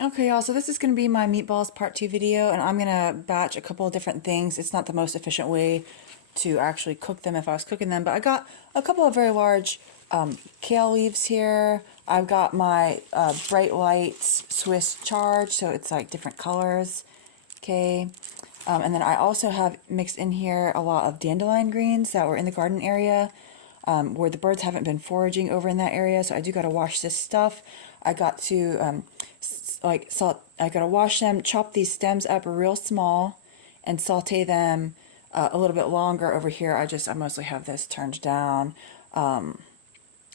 Okay, y'all, so this is going to be my meatballs part 2 video, and I'm going to batch a couple of different things. It's not the most efficient way to actually cook them if I was cooking them, but I got a couple of very large kale leaves here. I've got my bright white Swiss chard, so it's like different colors, okay? And then I also have mixed in here a lot of dandelion greens that were in the garden area, where the birds haven't been foraging over in that area, so I do got to wash this stuff. I got to I gotta wash them, chop these stems up real small, and saute them a little bit longer over here. I mostly have this turned down.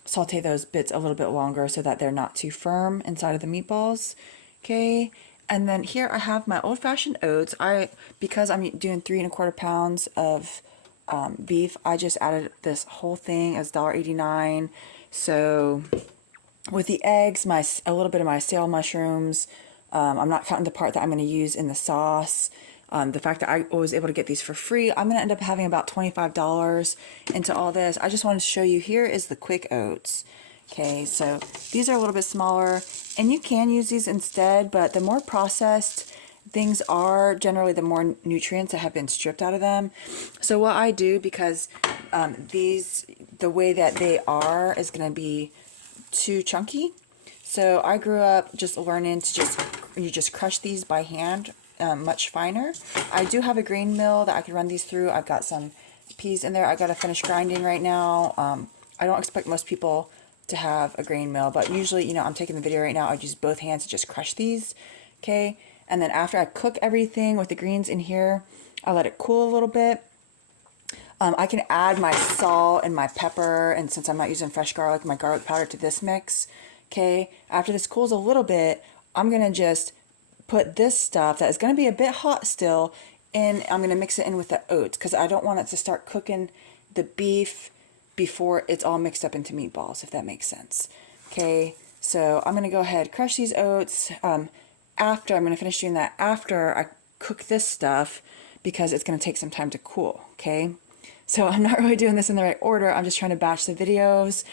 Saute those bits a little bit longer so that they're not too firm inside of the meatballs. Okay, and then here I have my old-fashioned oats. Because I'm doing 3¼ pounds of beef, I just added this whole thing as $1.89. So with the eggs, a little bit of my sail mushrooms. I'm not counting the part that I'm going to use in the sauce. The fact that I was able to get these for free, I'm going to end up having about $25 into all this. I just wanted to show you, here is the quick oats. Okay, so these are a little bit smaller, and you can use these instead, but the more processed things are, generally the more nutrients that have been stripped out of them. So what I do, because the way that they are is going to be too chunky. So I grew up just learning to you just crush these by hand, much finer. I do have a grain mill that I can run these through. I've got some peas in there I got to finish grinding right now. I don't expect most people to have a grain mill, but usually, you know, I'm taking the video right now, I use both hands to just crush these, okay? And then after I cook everything with the greens in here, I let it cool a little bit. I can add my salt and my pepper, and since I'm not using fresh garlic, my garlic powder to this mix. Okay, after this cools a little bit, I'm going to just put this stuff that is going to be a bit hot still in. I'm going to mix it in with the oats because I don't want it to start cooking the beef before it's all mixed up into meatballs, if that makes sense. Okay, so I'm going to go ahead, crush these oats. I'm going to finish doing that after I cook this stuff because it's going to take some time to cool, okay? So I'm not really doing this in the right order. I'm just trying to batch the videos.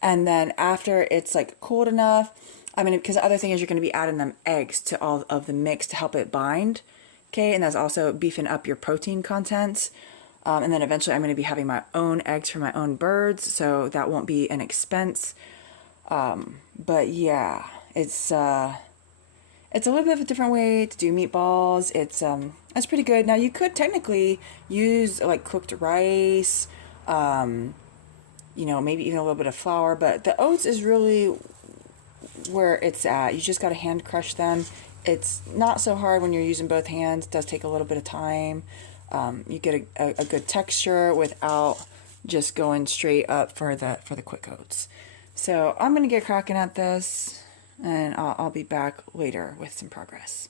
And then after it's like cooled enough, because the other thing is you're going to be adding them eggs to all of the mix to help it bind. Okay, and that's also beefing up your protein content. And then eventually I'm going to be having my own eggs for my own birds, so that won't be an expense. But yeah, it's a little bit of a different way to do meatballs. It's pretty good. Now you could technically use like cooked rice, you know, maybe even a little bit of flour, but the oats is really where it's at. You just got to hand crush them. It's not so hard when you're using both hands. It does take a little bit of time. You get a good texture without just going straight up for the quick oats. So I'm gonna get cracking at this, and I'll be back later with some progress.